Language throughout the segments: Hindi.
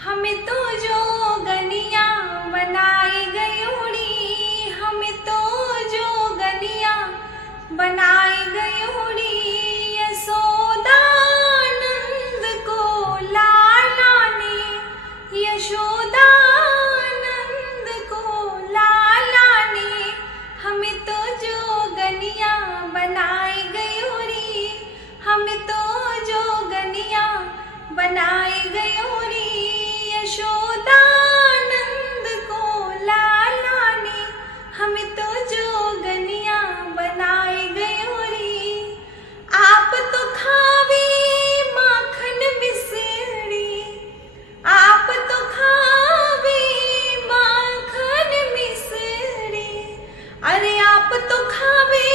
हमें तो जो गनिया बनाई गयूड़ी, हमें तो जो गनिया बनाई गयूड़ी, यशोदा नंद को लाला ने, यशोदा नंद को लाला ने, हमें तो जो गनिया बनाई गयूड़ी, हमें तो जो गनिया बनाई गयूड़ी, यशोदा नंद को लाला ने, हमें तो जो गनिया बनाई गयूड़ी। आप तो खावे माखन मिसरी, आप तो खावे माखन मिसरी, अरे आप तो खावे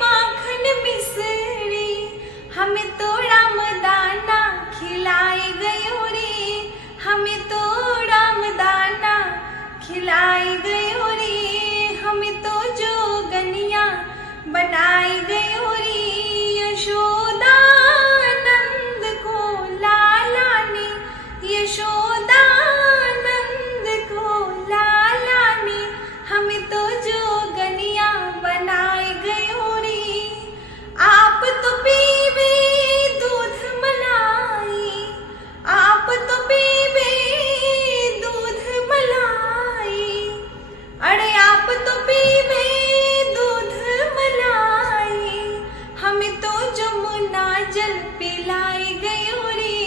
माखन मिसरी, हमें तो रामदाना खिलाई गयूरी, हमें तो रामदाना खिलाई गयूरी, हमें तो जो गनिया बनाई गयूरी, यशोदा नंद को लाला ने, यशोदा नंद को लाला ने, हमें तो जो गनिया बनाई गयूरी। आप तो पीवे दूध मलाई, आप तो पीवे दूध मलाई, अरे आप तो पीवे दूध मलाई, हमें तो जमुना जल पिलाई गयूरी,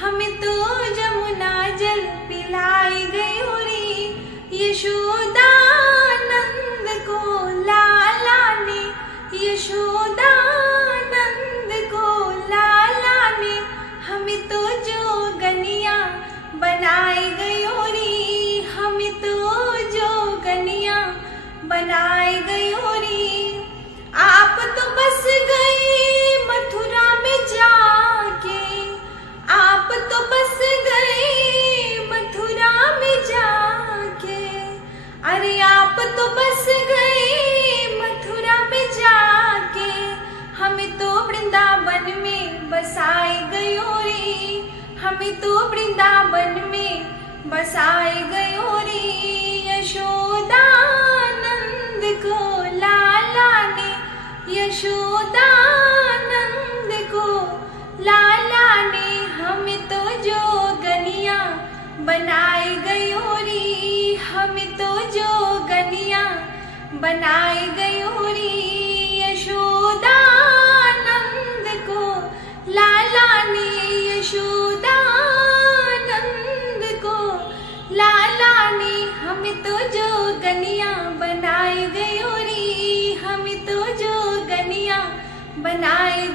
हमें तो जमुना जल पिलाई गयूरी, यशोदा नंद को लाला ने, यशोदा नंद को लाला ने, हमें तो जो गनिया बनाई गयूरी, हमें तो जो गनिया बनाई गयूरी। आप तो बस गए मथुरा में जाके, आप तो बस गए मथुरा में जाके, अरे आप तो बस गए मथुरा में जाके, हमें तो वृंदावन में बसाई गयूरी, हमें तो वृंदावन में बसाई गयूरी, यशोदा नंद को लाला ने, यशोदा नंद को लाला ने, हमें तो जो गनिया बनाई गयूरी, हमें तो जो गनिया बनाई गयूरी, यशोदा नंद को लाला ने, यशोदा नंद को लाला ने, हमें तो जो गनिया बनाई गयूरी, हमें तो जो गनिया बनाई